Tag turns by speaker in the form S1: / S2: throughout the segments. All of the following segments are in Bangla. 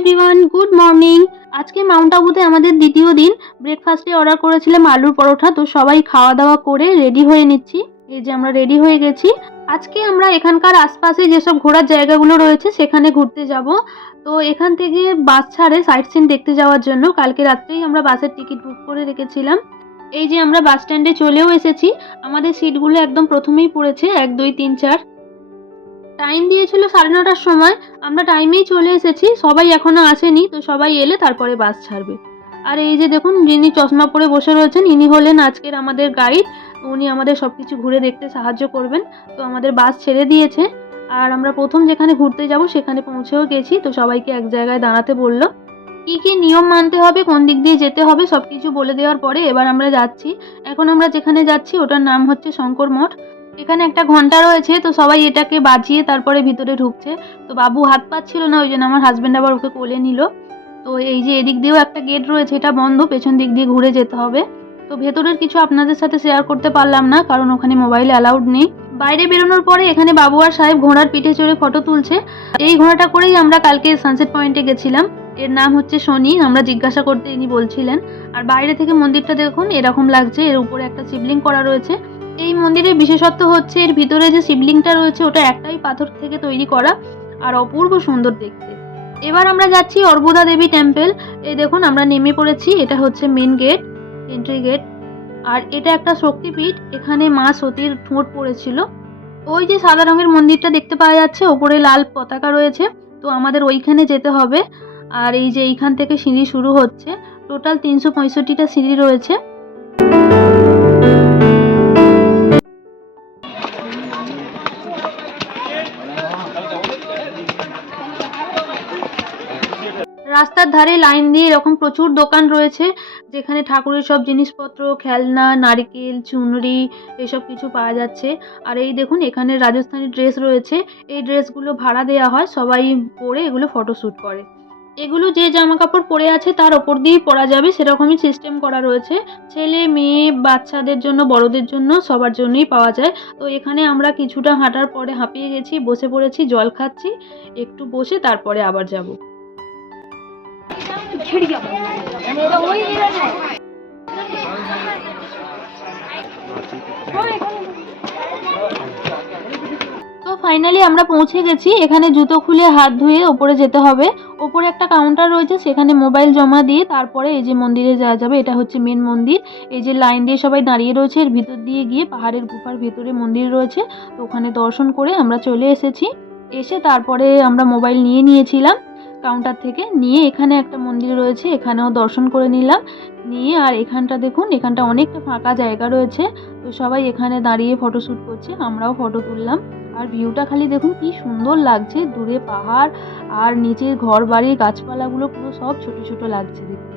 S1: এভরিওয়ান গুড মর্নিং আজকে মাউন্ট আবুতে আমাদের দ্বিতীয় দিন। ব্রেকফাস্টে অর্ডার করেছিলাম আলুর পরোটা, তো সবাই খাওয়া দাওয়া করে রেডি হয়ে নিচ্ছি। এই যে আমরা রেডি হয়ে গেছি। আজকে আমরা এখানকার আশপাশে যেসব ঘোরার জায়গাগুলো রয়েছে, সেখানে ঘুরতে যাব। তো এখান থেকে বাস ছাড়ে সাইট সিন দেখতে যাওয়ার জন্য। কালকে রাত্রেই আমরা বাসের টিকিট বুক করে রেখেছিলাম। এই যে আমরা বাস স্ট্যান্ডে চলেও এসেছি। আমাদের সিটগুলো একদম প্রথমেই পড়েছে, এক, দুই, তিন, চার। টাইম দিয়েছিল সাড়ে নটার সময়। আমরা টাইমেই চলে এসেছি। সবাই এখনও আসেনি, তো সবাই এলে তারপরে বাস ছাড়বে। আর এই যে দেখুন, যিনি চশমা পরে বসে রয়েছেন, ইনি হলেন আজকের আমাদের গাইড উনি আমাদের সব কিছু ঘুরে দেখতে সাহায্য করবেন। তো আমাদের বাস ছেড়ে দিয়েছে। আর আমরা প্রথম যেখানে ঘুরতে যাব, সেখানে পৌঁছেও গেছি। তো সবাইকে এক জায়গায় দাঁড়াতে বলল, কী কী নিয়ম মানতে হবে, কোন দিক দিয়ে যেতে হবে সব কিছু বলে দেওয়ার পরে এবার আমরা যাচ্ছি। এখন আমরা যেখানে যাচ্ছি, ওটার নাম হচ্ছে শঙ্কর মঠ। এখানে একটা ঘণ্টা রয়েছে, তো সবাই এটাকে বাজিয়ে তারপরে ভিতরে ঢুকছে। তো বাবু হাত পাচ্ছিল না, ওই জন্য আমার হাজব্যান্ড আবার ওকে কোলে নিল। তো এই যে এদিক দিয়েও একটা গেট রয়েছে, এটা বন্ধ, পেছন দিক দিয়ে ঘুরে যেতে হবে। তো ভেতরের কিছু আপনাদের সাথে শেয়ার করতে পারলাম না, কারণ ওখানে মোবাইল অ্যালাউড নেই। বাইরে বেরোনোর পরে এখানে বাবু আর সাহেব ঘোড়ার পিঠে চড়ে ফটো তুলছে। এই ঘোড়াটা করেই আমরা কালকে সানসেট পয়েন্টে গেছিলাম। এর নাম হচ্ছে শনি, আমরা জিজ্ঞাসা করতে ইনি বলছিলেন। আর বাইরে থেকে মন্দিরটা দেখুন, এরকম লাগছে, এর উপরে একটা শিবলিং করা রয়েছে। এই মন্দিরের বিশেষত্ব হচ্ছে এর ভিতরে যে শিবলিংটা রয়েছে, ওটা একটাই পাথর থেকে তৈরি করা আর অপূর্ব সুন্দর দেখতে। এবার আমরা যাচ্ছি অর্বুদা দেবী টেম্পল এই দেখুন, আমরা নেমে পড়েছি, এটা হচ্ছে মেন গেট এন্ট্রি গেট আর এটা একটা শক্তিপীঠ, এখানে মা সতীর ঠোঁট পড়েছিল। ওই যে সাদা রঙের মন্দিরটা দেখতে পাওয়া যাচ্ছে, ওপরে লাল পতাকা রয়েছে, তো আমাদের ওইখানে যেতে হবে। আর এই যে এইখান থেকে সিঁড়ি শুরু হচ্ছে, টোটাল তিনশো পঁয়ষট্টিটা সিঁড়ি রয়েছে। রাস্তার ধারে লাইন দিয়ে এরকম প্রচুর দোকান রয়েছে, যেখানে ঠাকুরের সব জিনিসপত্র, খেলনা, নারকেল, চুনরি এসব কিছু পাওয়া যাচ্ছে। আর এই দেখুন, এখানে রাজস্থানি ড্রেস রয়েছে। এই ড্রেসগুলো ভাড়া দেওয়া হয়, সবাই পরে এগুলো ফটোশ্যুট করে। এগুলো যে জামা কাপড় পরে আছে, তার ওপর দিয়েই পরা যাবে, সেরকমই সিস্টেম করা রয়েছে। ছেলে, মেয়ে, বাচ্চাদের জন্য, বড়দের জন্য, সবার জন্যই পাওয়া যায়। তো এখানে আমরা কিছুটা হাঁটার পরে হাঁপিয়ে গেছি, বসে পড়েছি, জল খাচ্ছি। একটু বসে তারপরে আবার যাব। তো ফাইনালি আমরা পৌঁছে গেছি। এখানে জুতো খুলে হাত ধুয়ে ওপরে যেতে হবে। ওপরে একটা কাউন্টার রয়েছে, সেখানে মোবাইল জমা দিয়ে তারপরে এই যে মন্দিরে যাওয়া যাবে, এটা হচ্ছে মেন মন্দির। এই যে লাইন দিয়ে সবাই দাঁড়িয়ে রয়েছে, এর ভিতর দিয়ে গিয়ে পাহাড়ের গুফার ভিতরে মন্দির রয়েছে। তো ওখানে দর্শন করে আমরা চলে এসেছি। এসে তারপরে আমরা মোবাইল নিয়ে নিয়েছিলাম। কাউন্টার থেকে নিয়ে এখানে একটা মন্দির রয়েছে, এখানেও দর্শন করে নিলাম। নিয়ে আর এখানটা দেখুন, এখানটা অনেকটা ফাঁকা জায়গা রয়েছে। তো সবাই এখানে দাঁড়িয়ে ফটো শ্যুট করছে, আমরাও ফটো তুললাম। আর ভিউটা খালি দেখুন কি সুন্দর লাগছে, দূরে পাহাড় আর নিচের ঘর বাড়ি গাছপালাগুলো পুরো সব ছোট ছোট লাগছে দেখতে।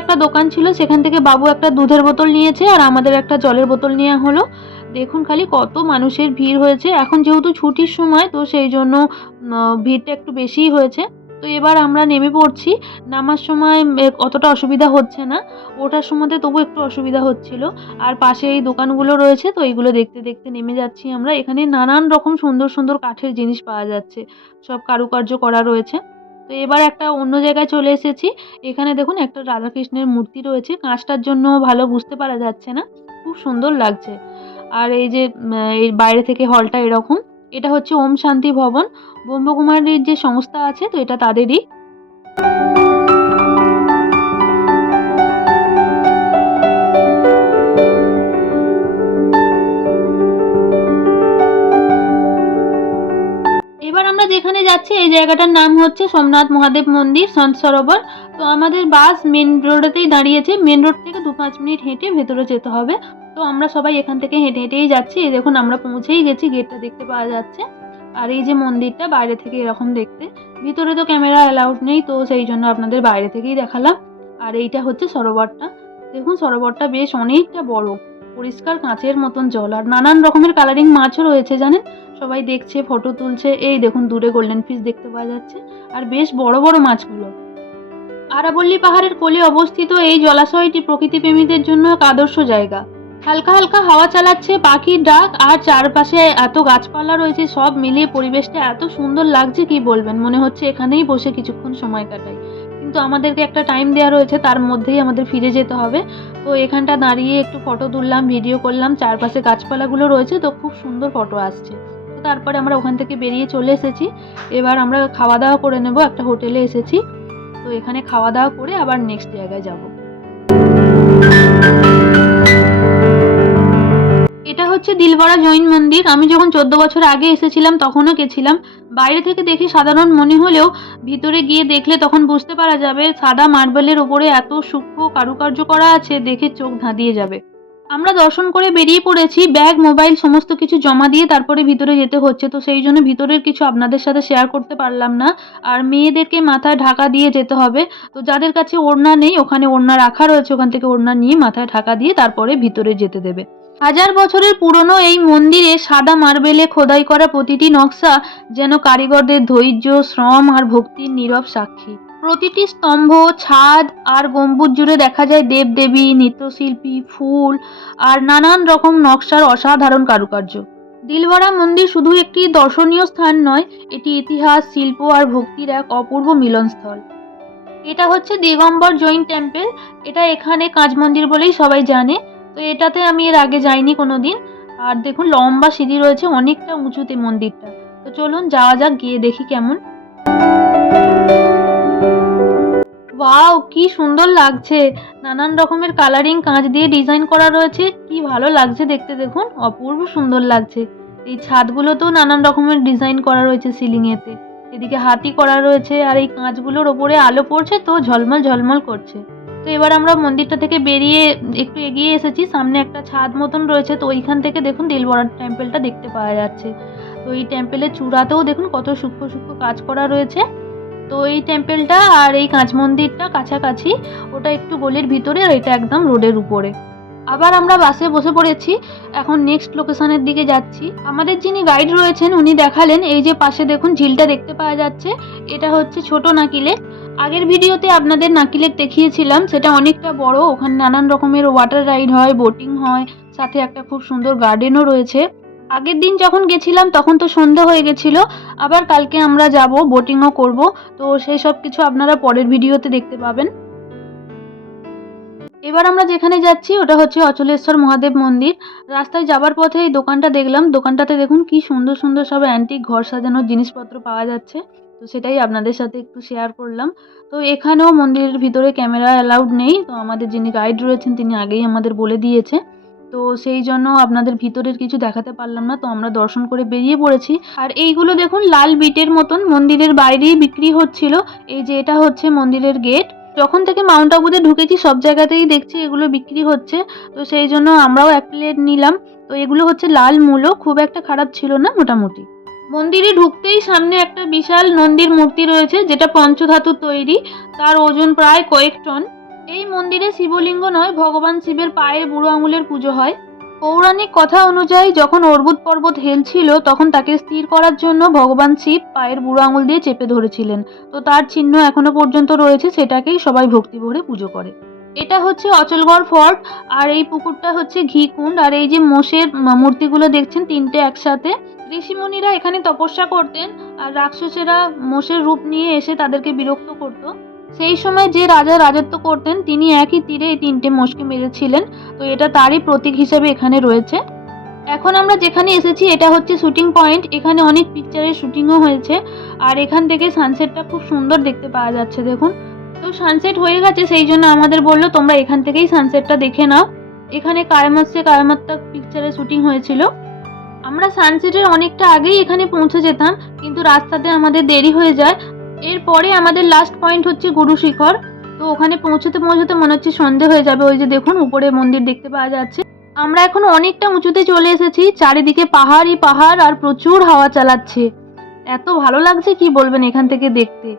S1: একটা দোকান ছিল, সেখান থেকে বাবু একটা দুধের বোতল নিয়েছে আর আমাদের একটা জলের বোতল নেওয়া হলো। দেখুন খালি কত মানুষের ভিড় হয়েছে। এখন যেহেতু ছুটির সময়, তো সেই জন্য ভিড়টা একটু বেশিই হয়েছে। তো এবার আমরা নেমে পড়ছি। নামার সময় অতটা অসুবিধা হচ্ছে না। ওঠার সময়তে তবু একটু অসুবিধা হচ্ছিল। আর পাশে এই দোকানগুলো রয়েছে, তো এইগুলো দেখতে দেখতে নেমে যাচ্ছি আমরা। এখানে নানান রকম সুন্দর সুন্দর কাঠের জিনিস পাওয়া যাচ্ছে। সব কারুকার্য করা রয়েছে। তো এবার একটা অন্য জায়গায় চলে এসেছি। এখানে দেখুন একটা রাধাকৃষ্ণের মূর্তি রয়েছে। কাঁচটার জন্য ভালো বুঝতে পারা যাচ্ছে না। খুব সুন্দর লাগছে। আর এই যে এই বাইরে থেকে হলটা এরকম। এটা হচ্ছে ওম শান্তি ভবন। ব্রহ্মকুমারীর যে সংস্থা আছে, তো এটা তাদেরই। যেখানে যাচ্ছি। এই জায়গাটার নাম হচ্ছে সোমনাথ মহাদেব মন্দির, সন্ত সরোবর। তো আমাদের বাস মেন রোডেতেই দাঁড়িয়েছে। মেন রোড থেকে দু পাঁচ মিনিট হেঁটে ভেতরে যেতে হবে। তো আমরা সবাই এখান থেকে হেঁটে হেঁটেই যাচ্ছি। এই দেখুন, আমরা পৌঁছেই গেছি। গেটটা দেখতে পাওয়া যাচ্ছে। আর এই যে মন্দিরটা বাইরে থেকে এরকম দেখতে। ভিতরে তো ক্যামেরা অ্যালাউড নেই, তো সেই জন্য আপনাদের বাইরে থেকেই দেখালাম। আর এইটা হচ্ছে সরোবরটা। দেখুন, সরোবরটা বেশ অনেকটা বড়। পরিষ্কার কাঁচের মতন জল। আর নানান রকমের কালারিং মাছও রয়েছে, জানেন? সবাই দেখছে ফটো তুলছে। এই দেখুন, দূরে গোল্ডেন ফিশ দেখতে পাওয়া যাচ্ছে। আর বেশ বড় বড় মাছগুলো। আরাবল্লী পাহাড়ের কোলে অবস্থিত এই জলাশয়টি প্রকৃতিপ্রেমীদের জন্য এক আদর্শ জায়গা। হালকা হালকা হাওয়া চালাচ্ছে পাখির ডাক, আর চারপাশে এত গাছপালা রয়েছে, সব মিলিয়ে পরিবেশটা এত সুন্দর লাগছে, কি বলবেন? মনে হচ্ছে এখানেই বসে কিছুক্ষণ সময় কাটাই। কিন্তু আমাদেরকে একটা টাইম দেওয়া রয়েছে, তার মধ্যেই আমাদের ফিরে যেতে হবে। তো এখানটা দাঁড়িয়ে একটু ফটো তুললাম ভিডিও করলাম, চারপাশে গাছপালাগুলো রয়েছে, তো খুব সুন্দর ফটো আসছে। তারপরে আমরা ওখান থেকে বেরিয়ে চলে এসেছি। এবার আমরা খাওয়া দাওয়া করে নেব, একটা হোটেলে এসেছি। তো এখানে খাওয়া দাওয়া করে আবার নেক্সট জায়গায় যাব। এটা হচ্ছে দিলবড়া জৈন মন্দির। আমি যখন চোদ্দ বছর আগে এসেছিলাম, তখনও গেছিলাম। বাইরে থেকে দেখে সাধারণ মনে হলেও ভিতরে গিয়ে দেখলে তখন বুঝতে পারা যাবে, সাদা মার্বেলের ওপরে এত সূক্ষ্ম কারুকার্য করা আছে, দেখে চোখ ধাঁধিয়ে যাবে। আমরা দর্শন করে বেরিয়ে পড়েছি, ব্যাগ, মোবাইল, সমস্ত কিছু জমা দিয়ে তারপরে ভিতরে যেতে হচ্ছে। তো সেই জন্য ভিতরের কিছু আপনাদের সাথে শেয়ার করতে পারলাম না। আর মেয়েদেরকে মাথায় ঢাকা দিয়ে যেতে হবে। তো যাদের কাছে ওড়না নেই, ওখানে ওড়না রাখা রয়েছে, ওখান থেকে ওড়না নিয়ে মাথায় ঢাকা দিয়ে তারপরে ভিতরে যেতে দেবে। হাজার বছরের পুরনো এই মন্দিরে সাদা মার্বেলে খোদাই করা প্রতিটি নকশা যেন কারিগরদের ধৈর্য, শ্রম আর ভক্তির নীরব সাক্ষী। প্রতিটি স্তম্ভ, ছাদ আর গম্বুজ জুড়ে দেখা যায় দেবদেবী, নৃত্যশিল্পী, ফুল আর নানান রকম নকশার অসাধারণ কারুকার্য। দিলওয়ারা মন্দির শুধু একটি দর্শনীয় স্থান নয়, এটি ইতিহাস, শিল্প আর ভক্তির এক অপূর্ব মিলনস্থল। এটা হচ্ছে দিগম্বর জৈন টেম্পল এটা এখানে কাঁচ মন্দির বলেই সবাই জানে। তো এটাতে আমি এর আগে যাইনি কোনো দিন আর দেখুন, লম্বা সিঁড়ি রয়েছে অনেকটা উঁচুতে মন্দিরটা। তো চলুন যাওয়া যাক, গিয়ে দেখি কেমন। ওয়াও, কি সুন্দর লাগছে। নানান রকমের কালারিং কাঁচ দিয়ে ডিজাইন করা রয়েছে। কি ভালো লাগছে দেখতে দেখুন, অপূর্ব সুন্দর লাগছে। এই ছাদগুলোতেও নানান রকমের ডিজাইন করা রয়েছে সিলিং এতে। এদিকে হাতি করা রয়েছে আর এই কাঁচগুলোর ওপরে আলো পড়ছে তো ঝলমল ঝলমল করছে। তো এবার আমরা মন্দিরটা থেকে বেরিয়ে একটু এগিয়ে এসেছি। সামনে একটা ছাদ মতন রয়েছে, তো ওইখান থেকে দেখুন দিলবড়া টেম্পেলটা দেখতে পাওয়া যাচ্ছে। তো এই টেম্পেলের চূড়াতেও দেখুন কত সূক্ষ্ম সূক্ষ্ম কাজ করা রয়েছে। তো এই টেম্পেলটা আর এই কাঁচ মন্দিরটা কাছাকাছি, ওটা একটু গলির ভিতরে আর এটা একদম রোডের উপরে। আবার আমরা বাসে বসে পড়েছি, এখন নেক্সট লোকেশনের দিকে যাচ্ছি। আমাদের যিনি গাইড রয়েছেন, উনি দেখালেন, এই যে পাশে দেখুন ঝিলটা দেখতে পাওয়া যাচ্ছে, এটা হচ্ছে ছোট নাকিলে আগের ভিডিওতে আপনাদের নাকিলেক দেখিয়েছিলাম, সেটা অনেকটা বড়, ওখানে নানান রকমের ওয়াটার রাইড হয় বোটিং হয়, সাথে একটা খুব সুন্দর গার্ডেনও রয়েছে। আগের দিন যখন গেছিলাম, তখন তো সন্ধ্যা হয়ে গেছিল, আবার কালকে আমরা যাব বোটিংও করব, তো সেই সব কিছু আপনারা পরের ভিডিওতে দেখতে পাবেন। এবার আমরা যেখানে যাচ্ছি, ওটা হচ্ছে অচলেশ্বর মহাদেব মন্দির। রাস্তায় যাবার পথে এই দোকানটা দেখলাম, দোকানটাতে দেখুন কি সুন্দর সুন্দর সব অ্যান্টিক ঘর সাজানোর জিনিসপত্র পাওয়া যাচ্ছে, তো সেটাই আপনাদের সাথে একটু শেয়ার করলাম। তো এখানেও মন্দিরের ভিতরে ক্যামেরা অ্যালাউড নেই, তো আমাদের যিনি গাইড রয়েছেন, তিনি আগেই আমাদের বলে দিয়েছে। তো সেই জন্য আপনাদের ভিতরের কিছু দেখাতে পারলাম না, তো আমরা দর্শন করে বেরিয়ে পড়েছি। আর এইগুলো দেখুন, লাল বিটের মতন মন্দিরের বাইরেই বিক্রি হচ্ছিল। এই যে এটা হচ্ছে মন্দিরের গেট। যখন থেকে মাউন্ট আবুতে ঢুকেছি, সব জায়গাতেই দেখছি এগুলো বিক্রি হচ্ছে। তো সেই জন্য আমরাও এক প্লেট নিলাম। তো এগুলো হচ্ছে লাল মূলো, খুব একটা খারাপ ছিল না মোটামুটি। মন্দিরে ঢুকতেই সামনে একটা বিশাল নন্দীর মূর্তি রয়েছে, যেটা পঞ্চধাতুর তৈরি। তার ওজন প্রায় কয়েক টন। এই মন্দিরে শিবলিঙ্গ নয়, ভগবান শিবের পায়ের বুড়ো আঙুলের পুজো হয়। পৌরাণিক কথা অনুযায়ী, যখন অর্বুদ পর্বত হেলছিল, তখন তাকে স্থির করার জন্য ভগবান শিব পায়ের বুড়ো আঙুল দিয়ে চেপে ধরেছিলেন। তো তার চিহ্ন এখনও পর্যন্ত রয়েছে, সেটাকেই সবাই ভক্তি ভরে পুজো করে। এটা হচ্ছে অচলগড় ফর্ট, আর এই পুকুরটা হচ্ছে ঘিকুণ্ড আর এই যে মোষের মূর্তিগুলো দেখছেন তিনটে একসাথে, ঋষিমুনিরা এখানে তপস্যা করতেন, আর রাক্ষসেরা মোষের রূপ নিয়ে এসে তাদেরকে বিরক্ত করত। সেই সময় যে রাজা রাজত্ব করতেন, তিনি একই তীরে এই তিনটে মোষকে মেরেছিলেন। তো এটা তারই প্রতীক হিসেবে এখানে রয়েছে। এখন আমরা যেখানে এসেছি, এটা হচ্ছে শুটিং পয়েন্ট। এখানে অনেক পিকচারের শুটিংও হয়েছে। আর এখান থেকে সানসেটটা খুব সুন্দর দেখতে পাওয়া যাচ্ছে, দেখুন। তো সানসেট হয়ে গেছে, সেই জন্য আমাদের বলল, তোমরা এখান থেকেই সানসেটটা দেখে নাও। এখানে কায়ামত সে পিকচারের শুটিং হয়েছিল। আমরা সানসেটের অনেকটা আগেই এখানে পৌঁছে যেতাম, কিন্তু রাস্তাতে আমাদের দেরি হয়ে যায়। এরপরে আমাদের লাস্ট পয়েন্ট হচ্ছে গুরু শিখর। তো ওখানে পৌঁছতে পৌঁছতে মনে হচ্ছে সন্ধে হয়ে যাবে। ওই যে দেখুন, উপরে মন্দির দেখতে পাওয়া যাচ্ছে। আমরা এখন অনেকটা উঁচুতে চলে এসেছি। চারিদিকে পাহাড়ই পাহাড় আর প্রচুর হাওয়া চালাচ্ছে। এত ভালো লাগছে কি বলবেন এখান থেকে দেখতে?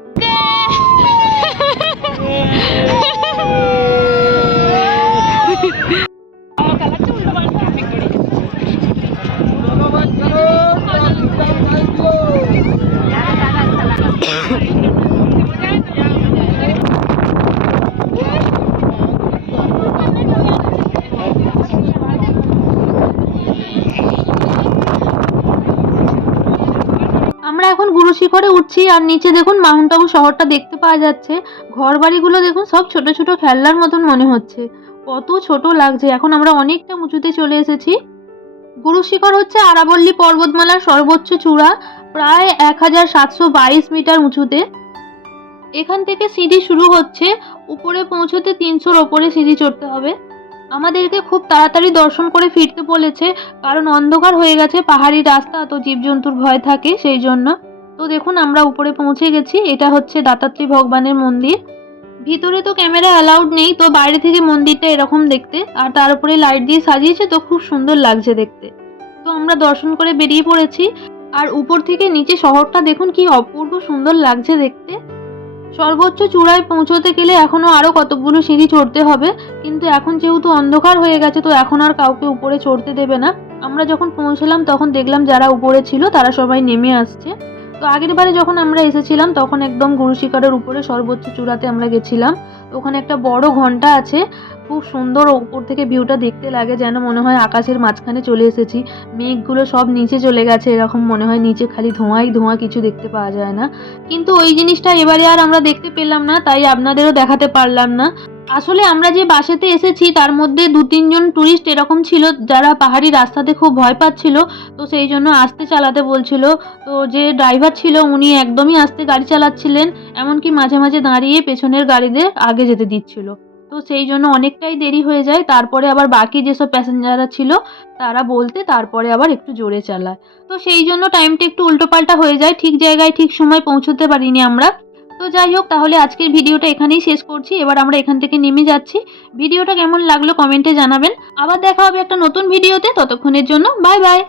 S1: শিখরে উঠছি আর নিচে দেখুন মাউন্ট আবু শহরটা দেখতে পাওয়া যাচ্ছে। ঘর বাড়িগুলো দেখুন সব ছোট ছোট খেলনার মতন মনে হচ্ছে। কত ছোট লাগছে, এখন আমরা অনেকটা উঁচুতে চলে এসেছি। গুরু শিখর হচ্ছে আরাবল্লী পর্বতমালার সর্বোচ্চ চূড়া, প্রায় এক হাজার সাতশো বাইশ মিটার উঁচুতে। এখান থেকে সিঁড়ি শুরু হচ্ছে, উপরে পৌঁছতে তিনশোর ওপরে সিঁড়ি চড়তে হবে। আমাদেরকে খুব তাড়াতাড়ি দর্শন করে ফিরতে বলেছে, কারণ অন্ধকার হয়ে গেছে, পাহাড়ি রাস্তা তো জীবজন্তুর ভয় থাকে সেই জন্য। তো দেখুন, আমরা উপরে পৌঁছে গেছি। এটা হচ্ছে দাতাত্রী ভগবানের মন্দির। ভিতরে তো ক্যামেরা অ্যালাউড নেই, তো বাইরে থেকে মন্দিরটা এরকম দেখতে। আর তার উপরে লাইট দিয়ে সাজিয়েছে, তো খুব সুন্দর লাগছে দেখতে। তো আমরা দর্শন করে বেরিয়ে পড়েছি। আর উপর থেকে নিচে শহরটা দেখুন, কি অপূর্ব সুন্দর লাগছে দেখতে। সর্বোচ্চ চূড়ায় পৌঁছতে গেলে এখনও আরও কতগুলো সিঁড়ি চড়তে হবে। কিন্তু এখন যেহেতু অন্ধকার হয়ে গেছে, তো এখন আর কাউকে উপরে চড়তে দেবে না। আমরা যখন পৌঁছলাম, তখন দেখলাম যারা উপরে ছিল, তারা সবাই নেমে আসছে। তো আগের বারে যখন আমরা এসেছিলাম, তখন একদম গুরু শিখরের উপরে সর্বোচ্চ চূড়াতে আমরা গেছিলাম। ওখানে একটা বড় ঘণ্টা আছে। খুব সুন্দর ওপর থেকে ভিউটা দেখতে লাগে, যেন মনে হয় আকাশের মাঝখানে চলে এসেছি। মেঘগুলো সব নিচে চলে গেছে, এরকম মনে হয় নিচে খালি ধোঁয়াই ধোঁয়া কিছু দেখতে পাওয়া যায় না। কিন্তু ওই জিনিসটা এবারে আর আমরা দেখতে পেলাম না, তাই আপনাদেরও দেখাতে পারলাম না। আসলে আমরা যে বাসেতে এসেছি, তার মধ্যে দু তিনজন ট্যুরিস্ট এরকম ছিল যারা পাহাড়ি রাস্তাতে খুব ভয় পাচ্ছিল। তো সেই জন্য আস্তে চালাতে বলছিল। তো যে ড্রাইভার ছিল, উনি একদমই আস্তে গাড়ি চালাচ্ছিলেন, এমনকি মাঝে মাঝে দাঁড়িয়ে পেছনের গাড়িদের আগে যেতে দিচ্ছিল। তো সেই জন্য অনেকটাই দেরি হয়ে যায়। তারপরে আবার বাকি যেসব প্যাসেঞ্জাররা ছিল, তারা বলতে তারপরে আবার একটু জোরে চালায়। তো সেই জন্য টাইমটা একটু উল্টোপাল্টা হয়ে যায়। ঠিক জায়গায় ঠিক সময় পৌঁছতে পারিনি আমরা। তো যাই হোক, তাহলে আজকের ভিডিওটা এখানেই শেষ করছি। এবার আমরা এখান থেকে নেমে যাচ্ছি। ভিডিওটা কেমন লাগল কমেন্টে জানাবেন। আবার দেখা হবে একটা নতুন ভিডিওতে। ততক্ষণের জন্য বাই বাই।